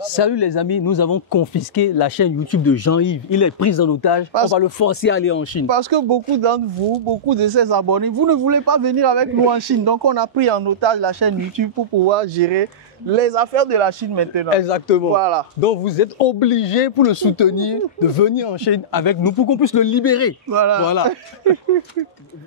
Salut les amis, nous avons confisqué la chaîne YouTube de Jean-Yves. Il est pris en otage, on va le forcer à aller en Chine. Parce que beaucoup d'entre vous, beaucoup de ses abonnés, vous ne voulez pas venir avec nous en Chine. Donc on a pris en otage la chaîne YouTube pour pouvoir gérer les affaires de la Chine maintenant. Exactement. Voilà. Donc vous êtes obligés pour le soutenir de venir en Chine avec nous pour qu'on puisse le libérer. Voilà.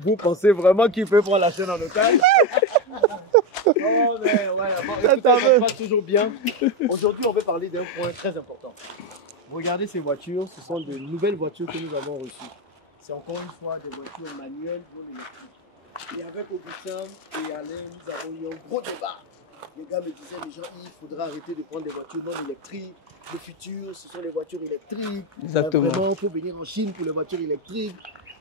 Vous pensez vraiment qu'il peut prendre la chaîne en otage? Non, mais voilà. Bon, écoutez, ça se passe toujours bien. Aujourd'hui, on va parler d'un point très important. Regardez ces voitures, ce sont de nouvelles voitures que nous avons reçues. C'est encore une fois des voitures manuelles ou électriques. Et avec Augustin et Alain, nous avons eu un gros débat. Les gars me disaient, les gens, il faudra arrêter de prendre des voitures non électriques. Le futur, ce sont les voitures électriques. Exactement. Vraiment, on peut venir en Chine pour les voitures électriques.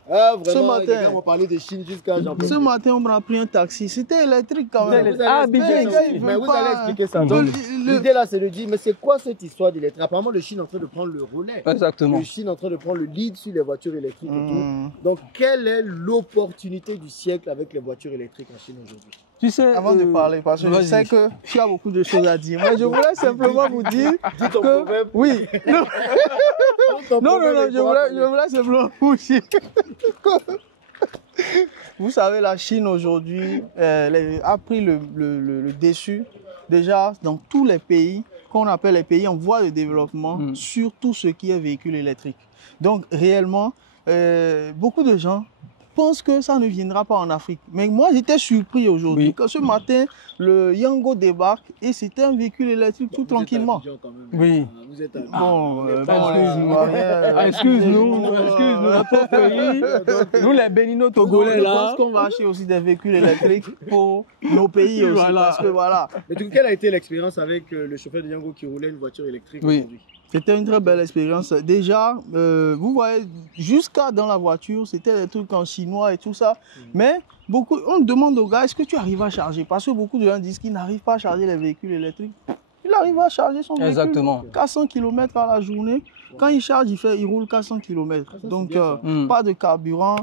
Ah, vraiment, Ce matin, les gars m'ont parlé de Chine jusqu'à j'en peux Ce plus. matin, on a pris un taxi. C'était électrique quand même. Mais vous allez expliquer ça. Donc, l'idée là, c'est de dire, mais c'est quoi cette histoire d'électrique? Apparemment, le Chine est en train de prendre le relais. Exactement. Le Chine est en train de prendre le lead sur les voitures électriques et tout. Donc, quelle est l'opportunité du siècle avec les voitures électriques en Chine aujourd'hui? Tu sais, Avant de parler, parce que je sais qu'il y a beaucoup de choses à dire. Mais je voulais simplement vous dire ton que... problème. Oui. Non, je voulais simplement vous dire que... Vous savez, la Chine aujourd'hui a pris le dessus déjà dans tous les pays qu'on appelle les pays en voie de développement sur tout ce qui est véhicule électrique. Donc réellement, beaucoup de gens pensent que ça ne viendra pas en Afrique. Mais moi, j'étais surpris aujourd'hui que ce matin, le Yango débarque et c'était un véhicule électrique tout tranquillement. Oui. Vous êtes à Bon, excuse-nous, le pauvre pays. Nous, les béninots togolais, je là. pense qu'on va acheter aussi des véhicules électriques pour nos pays aussi. Voilà. Parce que voilà. Mais du coup, quelle a été l'expérience avec le chauffeur de Yango qui roulait une voiture électrique aujourd'hui? C'était une très belle expérience. Déjà, vous voyez, jusqu'à dans la voiture, c'était des trucs en chinois et tout ça. Mais beaucoup, on demande aux gars, est-ce que tu arrives à charger? Parce que beaucoup de gens disent qu'ils n'arrivent pas à charger les véhicules électriques. Il arrive à charger son véhicule. Exactement. 400 km à la journée. Quand il charge, il roule 400 km. Donc, pas de carburant.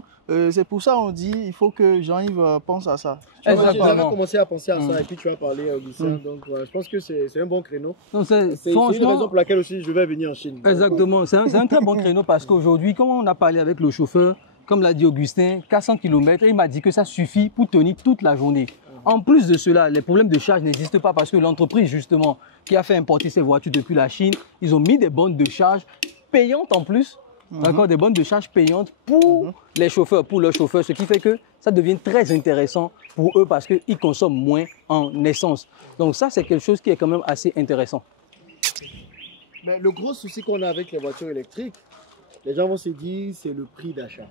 C'est pour ça qu'on dit il faut que Jean-Yves pense à ça. J'avais commencé à penser à ça et puis tu as parlé, Augustin. Donc, je pense que c'est un bon créneau. C'est une raison pour laquelle aussi je vais venir en Chine. Exactement. C'est un très bon créneau parce qu'aujourd'hui, quand on a parlé avec le chauffeur, comme l'a dit Augustin, 400 km, il m'a dit que ça suffit pour tenir toute la journée. En plus de cela, les problèmes de charge n'existent pas parce que l'entreprise, justement, qui a fait importer ces voitures depuis la Chine, ils ont mis des bornes de charge payantes en plus, d'accord, des bornes de charge payantes pour les chauffeurs, pour leurs chauffeurs, ce qui fait que ça devient très intéressant pour eux parce qu'ils consomment moins en essence. Donc ça, c'est quelque chose qui est quand même assez intéressant. Mais le gros souci qu'on a avec les voitures électriques, les gens vont se dire, c'est le prix d'achat.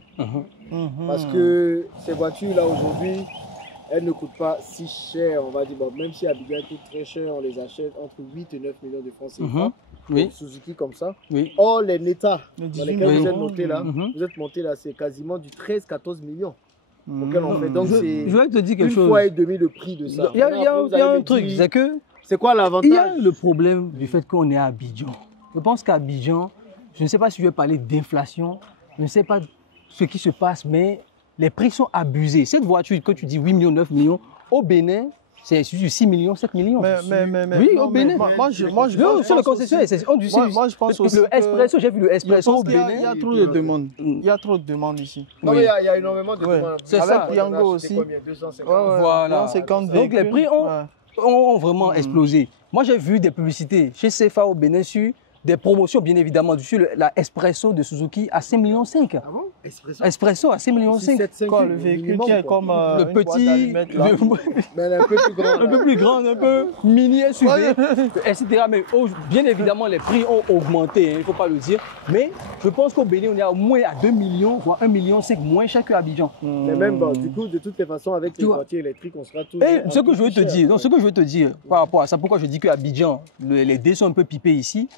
Parce que ces voitures-là, aujourd'hui, elles ne coûtent pas si cher, on va dire. Bon, même si Abidjan coûte très cher, on les achète entre 8 et 9 millions de francs CFA. Oui. Suzuki comme ça. Oui. Or, les Neta, dans lesquels vous êtes montés là, c'est quasiment du 13-14 millions. Auquel on fait. Donc, je vais te dire quelque chose. Une fois et demi le prix de ça. Il y a un truc, c'est que... C'est quoi l'avantage? Il y a le problème du fait qu'on est à Abidjan. Je pense qu'à Abidjan, je ne sais pas si je vais parler d'inflation, je ne sais pas ce qui se passe, mais les prix sont abusés. Cette voiture que tu dis 8 millions, 9 millions, au Bénin, c'est 6 millions, 7 millions. Oui, au Bénin. Moi, je pense sur le concessionnaire, moi, je pense aussi le Espresso, j'ai vu le Espresso au Bénin. Il y a trop de demandes. Il y a trop de demandes ici. Non, mais il y a énormément de demandes. C'est ça. Avec Yango aussi. 250. Voilà. 250 Donc les prix ont vraiment explosé. Moi, j'ai vu des publicités chez CFA au Bénin sur des promotions, bien évidemment, sur la Espresso de Suzuki à 5,5 millions. Ah bon? Espresso à 5,5 millions. Quoi, le véhicule qui est comme le petit, mais un peu plus grand. un peu plus grand, un peu mini SUV, etc. Mais bien évidemment, les prix ont augmenté, il ne faut pas le dire. Mais je pense qu'au Bénin, on est au moins à 2 millions, voire 1,5 million moins cher qu'à Abidjan. Mais même, du coup, de toutes les façons, avec les voitures électriques, on sera toujours. Et ce que je veux te dire, donc, ce que je veux te dire par rapport à ça, pourquoi je dis qu'à Abidjan, les dés sont un peu pipés ici.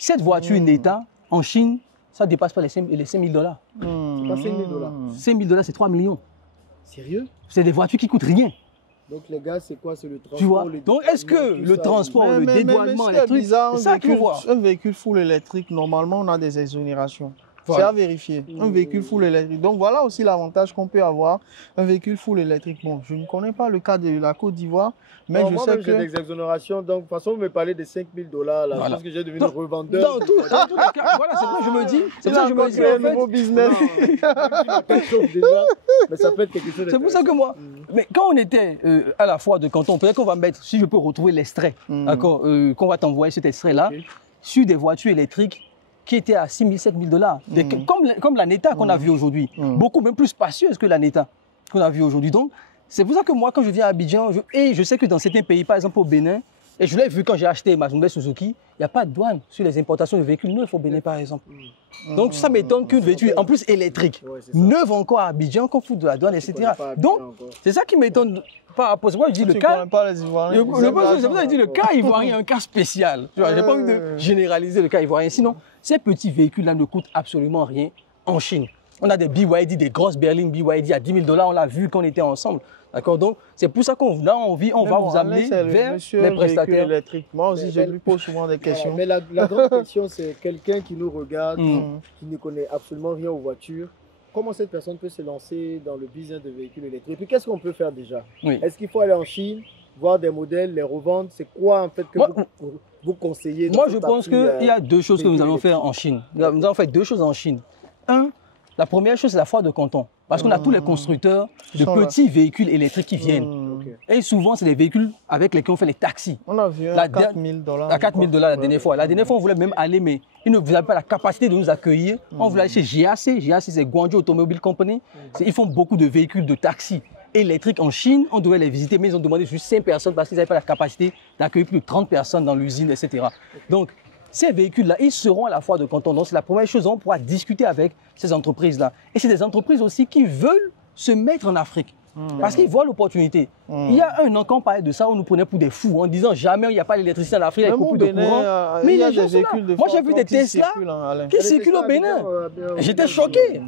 Cette voiture Neta, en Chine, ça ne dépasse pas les 5 000 $. C'est pas 5 000 $. 5 000 $, c'est 3 millions. Sérieux? C'est des voitures qui coûtent rien. Donc les gars, c'est quoi? C'est le transport. Tu vois? Donc est-ce que le transport, le dédouanement, les trucs, c'est ça qu'il faut voir. Un véhicule full électrique, normalement, on a des exonérations. C'est à vérifier. Un véhicule full électrique. Donc voilà aussi l'avantage qu'on peut avoir. Un véhicule full électrique. Bon, je ne connais pas le cas de la Côte d'Ivoire, mais je sais que... j'ai des exonérations. Donc, de toute façon, vous me parlez des 5 000 $. Là, je pense que j'ai devenu revendeur. Dans tous les cas, voilà, c'est pour ça que je me dis. C'est pour ça que je me dis. un nouveau business. Déjà, mais ça peut être quelque chose. C'est pour ça que moi, mais quand on était à la foire de Canton, peut-être qu'on va mettre, si je peux retrouver l'extrait, d'accord, qu'on va t'envoyer cet extrait-là, sur des voitures électriques qui étaient à 6 000, 7 000 $. Comme la Neta qu'on a vue aujourd'hui. Beaucoup même plus spacieuse que la Neta qu'on a vue aujourd'hui. Donc, c'est pour ça que moi, quand je viens à Abidjan, je sais que dans certains pays, par exemple au Bénin, et je l'ai vu quand j'ai acheté ma nouvelle Suzuki, il n'y a pas de douane sur les importations de véhicules neufs au Bénin, par exemple. Donc, ça m'étonne qu'une voiture, en plus électrique, neuve encore à Abidjan, qu'on fout de la douane, etc. Donc, c'est ça qui m'étonne par rapport à ce que je dis. Le cas, c'est pour ça que je dis le cas ivoirien est un cas spécial. Je n'ai pas envie de généraliser le cas ivoirien. Sinon, ces petits véhicules-là ne coûtent absolument rien en Chine. On a des BYD, des grosses berlines BYD à 10 000 $, on l'a vu quand on était ensemble. D'accord, donc c'est pour ça qu'on a envie, on va vous amener vers les prestataires électriques. Moi aussi, je lui pose souvent des questions. Mais la grande question, c'est quelqu'un qui nous regarde, qui ne connaît absolument rien aux voitures. Comment cette personne peut se lancer dans le business de véhicules électriques? Et puis qu'est-ce qu'on peut faire déjà? Est-ce qu'il faut aller en Chine, voir des modèles, les revendre? C'est quoi en fait que vous conseillez? Moi, je pense qu'il y a deux choses que nous allons faire en Chine. Nous allons faire deux choses en Chine. La première chose, c'est la foire de Canton. Parce qu'on a tous les constructeurs de petits véhicules électriques qui viennent. Et souvent, c'est des véhicules avec lesquels on fait les taxis. On a vu à 4 000 $. À 4 000 $ la dernière fois. La dernière fois, on voulait même aller, mais ils n'avaient pas la capacité de nous accueillir. On voulait aller chez GAC. GAC, c'est Guangzhou Automobile Company. Ils font beaucoup de véhicules de taxi électriques en Chine. On devait les visiter, mais ils ont demandé juste 5 personnes parce qu'ils n'avaient pas la capacité d'accueillir plus de 30 personnes dans l'usine, etc. Donc, ces véhicules-là, ils seront à la foire de Canton. Donc, c'est la première chose, on pourra discuter avec ces entreprises-là. Et c'est des entreprises aussi qui veulent se mettre en Afrique. Parce qu'ils voient l'opportunité. Il y a un an, quand on parlait de ça, on nous prenait pour des fous en disant jamais il n'y a pas d'électricité en Afrique, il y a beaucoup de courant. Mais il y a des véhicules de Moi, j'ai vu des Tesla qui circulent au Bénin. J'étais choqué.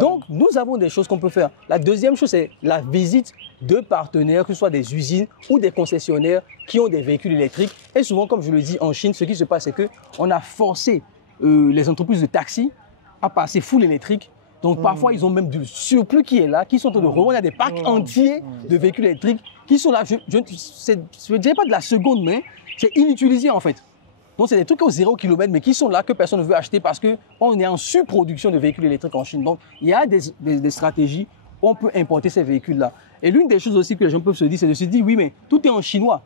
Donc, nous avons des choses qu'on peut faire. La deuxième chose, c'est la visite de partenaires, que ce soit des usines ou des concessionnaires qui ont des véhicules électriques. Et souvent, comme je le dis, en Chine, ce qui se passe, c'est qu'on a forcé les entreprises de taxi à passer full électrique. Donc parfois, ils ont même du surplus qui est là, qui sont en train de revendre. Il y a des parcs entiers de véhicules électriques qui sont là. Je ne dirais pas de la seconde main, c'est inutilisé en fait. Donc c'est des trucs au 0 km, mais qui sont là, que personne ne veut acheter parce qu'on est en surproduction de véhicules électriques en Chine. Donc il y a des stratégies où on peut importer ces véhicules-là. Et l'une des choses aussi que les gens peuvent se dire, c'est de se dire, oui, mais tout est en chinois.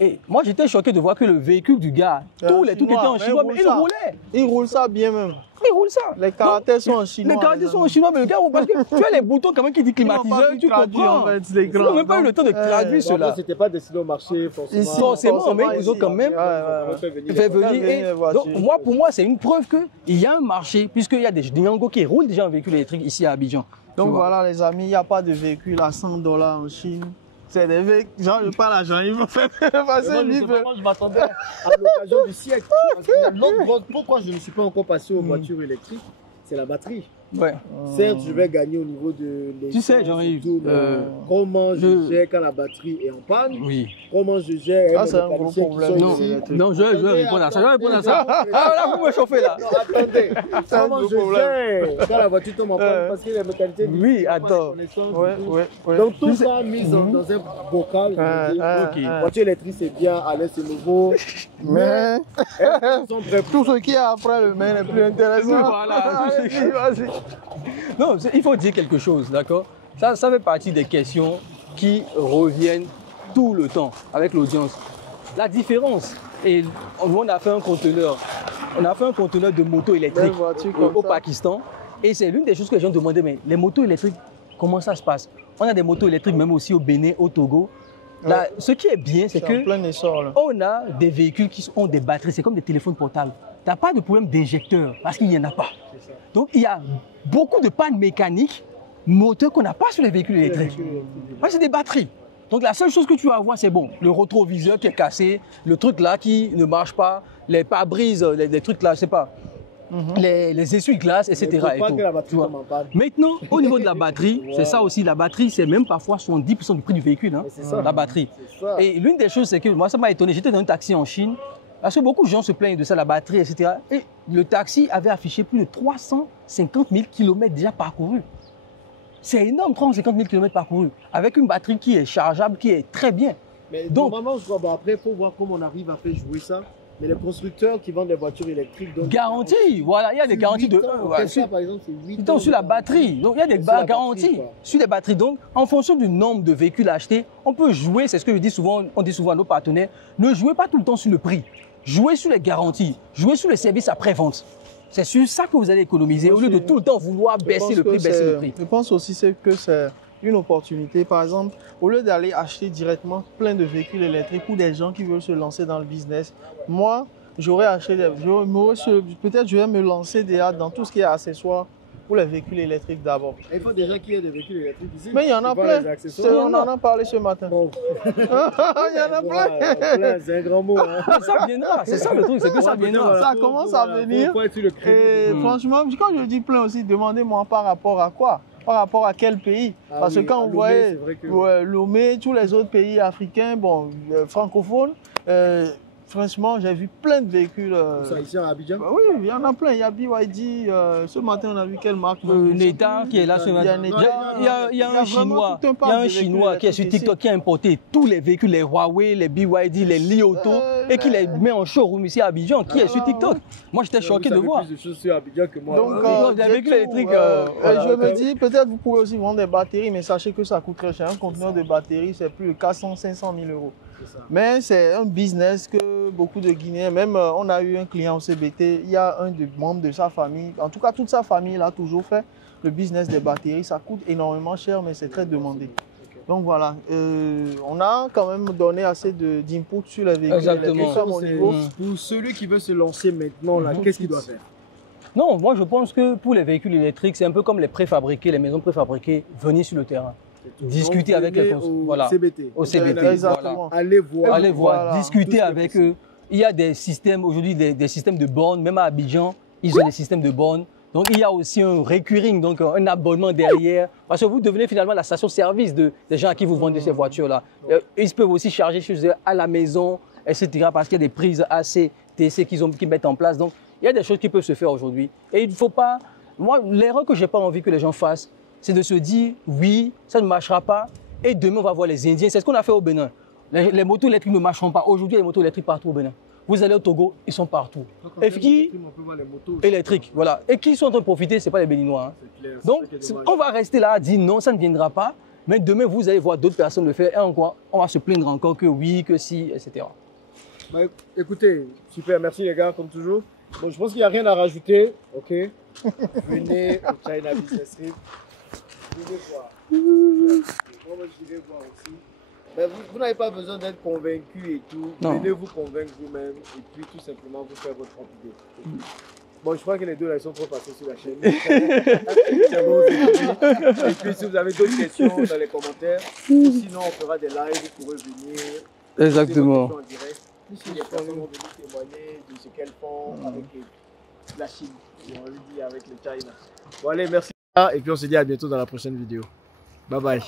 Et moi, j'étais choqué de voir que le véhicule du gars, tout était en chinois, mais il roulait. Il roule ça bien même. Il roule ça. Les caractères sont en chinois. Les caractères sont en chinois, mais le gars, parce que tu as les boutons quand même qui disent climatiseur, tu comprends. En fait, ils n'ont même pas eu le temps de traduire cela. C'était pas destiné au marché, forcément. Forcément, mais ils ont quand même fait venir. Donc, pour moi, c'est une preuve qu'il y a un marché, puisqu'il y a des Nyangos qui roulent déjà en véhicule électrique ici à Abidjan. Donc voilà, les amis, il n'y a pas de véhicule à 100 $ en Chine. C'est des véhicules, genre, je parle à Jean-Yves, en fait. Je m'attendais à l'occasion du siècle. Parce qu'il y a l'autre grosse. Pourquoi je ne suis pas encore passé aux voitures électriques? C'est la batterie. Ouais. Certes, je vais gagner au niveau de tu sais, Jean-Yves, comment je gère quand la batterie est en panne. Oui. Comment je gère. Ah, c'est un gros problème. Non, je vais répondre à ça. Je vais répondre à ça. Ah, là, vous me chauffez là. Non, attendez. Comment je gère quand la voiture tombe en panne? Parce que les mécaniciens. Oui, attends. Ouais. Donc tout ça mis dans un bocal. Voiture électrique, c'est bien. Allez, c'est nouveau. Mais tout ce qui est après le main est plus intéressant. Voilà. Vas-y. Non, il faut dire quelque chose, d'accord? Ça fait partie des questions qui reviennent tout le temps avec l'audience. La différence, et on a fait un conteneur de motos électriques au Pakistan, et c'est l'une des choses que les gens demandaient, mais les motos électriques, comment ça se passe? On a des motos électriques même aussi au Bénin, au Togo. Là, ce qui est bien, c'est qu'on a des véhicules qui ont des batteries, c'est comme des téléphones portables. Tu n'as pas de problème d'injecteur parce qu'il n'y en a pas. Donc, il y a beaucoup de pannes mécaniques, moteurs qu'on n'a pas sur les véhicules électriques. C'est des batteries. Donc, la seule chose que tu vas avoir, c'est bon, le rétroviseur qui est cassé, le truc là qui ne marche pas, les pare-brises, les trucs là, je sais pas, les essuie-glaces, etc. Maintenant, au niveau de la batterie, c'est ça aussi, la batterie, c'est même parfois 70% du prix du véhicule, hein, la batterie. Et l'une des choses, c'est que moi, ça m'a étonné, j'étais dans un taxi en Chine, Parce que beaucoup de gens se plaignent de ça, la batterie, etc. Et le taxi avait affiché plus de 350 000 km déjà parcourus. C'est énorme, 350 000 km parcourus, avec une batterie qui est chargeable, qui est très bien. Mais Donc, normalement, je crois, bon, après, il faut voir comment on arrive à faire jouer ça. Mais les constructeurs qui vendent des voitures électriques... Donc, garantie, voilà, il y a des garanties de... Voilà, ça, par exemple, c'est 8 ans. Sur la batterie, donc il y a des garanties sur les batteries. Donc, en fonction du nombre de véhicules achetés, on peut jouer, c'est ce que je dis souvent, on dit souvent à nos partenaires, ne jouez pas tout le temps sur le prix. Jouez sur les garanties, jouez sur les services après-vente. C'est sur ça que vous allez économiser, au lieu de tout le temps vouloir baisser le prix, Je pense aussi que c'est une opportunité. Par exemple, au lieu d'aller acheter directement plein de véhicules électriques ou des gens qui veulent se lancer dans le business, moi, j'aurais acheté, peut-être je vais me lancer déjà dans tout ce qui est accessoires pour les véhicules électriques d'abord. Il faut déjà qu'il y ait des véhicules électriques ici. Mais il y en a plein. On en a parlé ce matin. Bon. Il y en a plein. C'est un grand mot. Hein. Ça viendra, c'est ça le truc, c'est que ça viendra. Ça commence à venir. Et franchement, quand je dis plein aussi, demandez-moi par rapport à quoi? Par rapport à quel pays? Parce que quand vous voyez Lomé, tous les autres pays africains, bon, francophones, franchement, j'ai vu plein de véhicules. Ça, ici à Abidjan? Oui, il y en a plein. Il y a BYD. Ce matin, on a vu quelle marque? Neta qui est là ce matin. Il y a un Chinois, qui est sur TikTok qui a importé tous les véhicules, les Huawei, les BYD, les Li Auto, et qui les met en showroom ici à Abidjan, qui est sur TikTok. Moi, j'étais choqué de voir. Plus de choses sur Abidjan que moi. Donc, des véhicules électriques. Je me dis, peut-être vous pouvez aussi vendre des batteries, mais sachez que ça coûte très cher. Un conteneur de batterie, c'est plus de 400 500 000 euros. Mais c'est un business que beaucoup de Guinéens, même on a eu un client au CBT, il y a un des membres de sa famille, en tout cas toute sa famille l'a toujours fait, le business des batteries. Ça coûte énormément cher, mais c'est très demandé. Donc voilà, on a quand même donné assez d'input sur les véhicules. Exactement. Pour celui qui veut se lancer maintenant, qu'est-ce qu'il doit faire? Non, moi je pense que pour les véhicules électriques, c'est un peu comme les préfabriqués, les maisons préfabriquées, venez sur le terrain. Discuter avec les voilà. CBT. Au CBT. Exactement. Voilà. Allez voir, discuter avec eux. Il y a des systèmes, aujourd'hui, des systèmes de bornes, même à Abidjan, ils ont des systèmes de bornes. Donc il y a aussi un recurring, donc un abonnement derrière. Parce que vous devenez finalement la station-service des gens à qui vous vendez ces voitures-là. Ils peuvent aussi charger chez eux à la maison, etc. Parce qu'il y a des prises AC, TC qu'ils mettent en place. Donc il y a des choses qui peuvent se faire aujourd'hui. Et il ne faut pas... Moi, l'erreur que je n'ai pas envie que les gens fassent, c'est de se dire, oui, ça ne marchera pas, et demain on va voir les Indiens. C'est ce qu'on a fait au Bénin. Les motos électriques ne marcheront pas. Aujourd'hui, il y a des motos électriques partout au Bénin. Vous allez au Togo, ils sont partout. Et qui électriques, voilà. Et qui sont en train de profiter, ce n'est pas les Béninois. Hein. Clair, donc, on va rester là à dire non, ça ne viendra pas. Mais demain, vous allez voir d'autres personnes le faire. Et encore, on va se plaindre encore que oui, que si, etc. Bah, écoutez, super, merci les gars, comme toujours. Bon, je pense qu'il n'y a rien à rajouter. Ok. Venez au China Business Trip. Vous devez voir. Moi, je dirais voir aussi. Mais vous n'avez pas besoin d'être convaincu et tout. Non. Venez vous convaincre vous-même et puis tout simplement vous faire votre propre idée. Bon, je crois que les deux là, ils sont trop passés sur la chaîne. C'est bon, et puis si vous avez d'autres questions dans les commentaires, ou sinon on fera des lives, vous pourrez venir. Exactement. En direct. Si les personnes vont venir témoigner de ce qu'elles font avec la Chine, j'ai envie de dire avec le China. Bon allez, merci. Et puis on se dit à bientôt dans la prochaine vidéo. Bye bye.